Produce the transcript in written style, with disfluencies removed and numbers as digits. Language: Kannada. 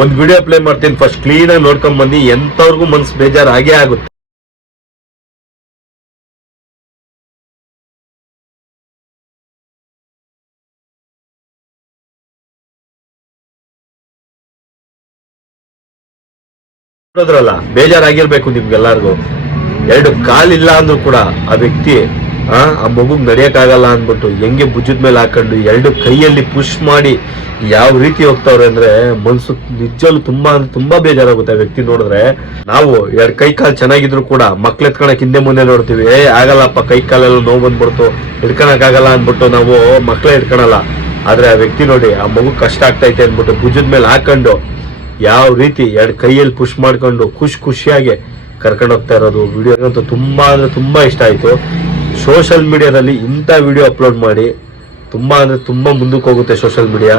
ಒಂದ್ ವಿಡಿಯೋ ಪ್ಲೇ ಮಾಡ್ತೀನಿ, ಫಸ್ಟ್ ಕ್ಲೀನ್ ಆಗಿ ನೋಡ್ಕೊಂಡ್ ಬಂದು ಎಂತವ್ರಿಗೂ ಮನ್ಸು ಬೇಜಾರು ಆಗೇ ಆಗುತ್ತೆ. ನೋಡಿದ್ರಲ್ಲ, ಬೇಜಾರಾಗಿರ್ಬೇಕು ನಿಮ್ಗೆಲ್ಲಾರ್ಗು. 2 ಕಾಲಿಲ್ಲ ಅಂದ್ರೂ ಕೂಡ ಆ ವ್ಯಕ್ತಿ ಆ ಮಗುಗ್ ನಡಿಯಕ್ಕಾಗಲ್ಲ ಅಂದ್ಬಿಟ್ಟು ಹೆಂಗೆ ಭುಜದ ಮೇಲೆ ಹಾಕೊಂಡು 2 ಕೈಯಲ್ಲಿ ಪುಷ್ ಮಾಡಿ ಯಾವ ರೀತಿ ಹೋಗ್ತಾವ್ರೆ ಅಂದ್ರೆ ಮನ್ಸು ನಿಜಲ್ಲೂ ತುಂಬಾ ಅಂದ್ರೆ ತುಂಬಾ ಬೇಜಾರಾಗುತ್ತೆ ಆ ವ್ಯಕ್ತಿ ನೋಡಿದ್ರೆ. ನಾವು 2 ಕೈ ಕಾಲು ಚೆನ್ನಾಗಿದ್ರು ಕೂಡ ಮಕ್ಳು ಎತ್ಕೊಳಕ್ ಹಿಂದೆ ಮುಂದೆ ನೋಡ್ತೀವಿ, ಆಗಲ್ಲಪ್ಪ ಕೈ ಕಾಲೆಲ್ಲ ನೋವು ಬಂದ್ಬಿಡ್ತು ಹಿಡ್ಕೊಳಕ್ ಆಗಲ್ಲ ಅಂದ್ಬಿಟ್ಟು ನಾವು ಮಕ್ಳೇ ಹಿಡ್ಕೊಳಲ್ಲ. ಆದ್ರೆ ಆ ವ್ಯಕ್ತಿ ನೋಡಿ, ಆ ಮಗು ಕಷ್ಟ ಆಗ್ತೈತೆ ಅಂದ್ಬಿಟ್ಟು ಭುಜದ ಮೇಲೆ ಹಾಕೊಂಡು ಯಾವ ರೀತಿ 2 ಕೈಯಲ್ಲಿ ಪುಷ್ ಮಾಡ್ಕೊಂಡು ಖುಷಿಯಾಗಿ ಕರ್ಕೊಂಡು ಹೋಗ್ತಾ ಇರೋದು ವಿಡಿಯೋ ಅಂತೂ ತುಂಬಾ ಅಂದ್ರೆ ತುಂಬಾ ಇಷ್ಟ ಆಯ್ತು. ಸೋಷಿಯಲ್ ಮೀಡಿಯಾದಲ್ಲಿ ಇಂಥ ವಿಡಿಯೋ ಅಪ್ಲೋಡ್ ಮಾಡಿ ತುಂಬಾ ಅಂದ್ರೆ ತುಂಬಾ ಮುಂದಕ್ಕೆ ಹೋಗುತ್ತೆ ಸೋಷಿಯಲ್ ಮೀಡಿಯಾ.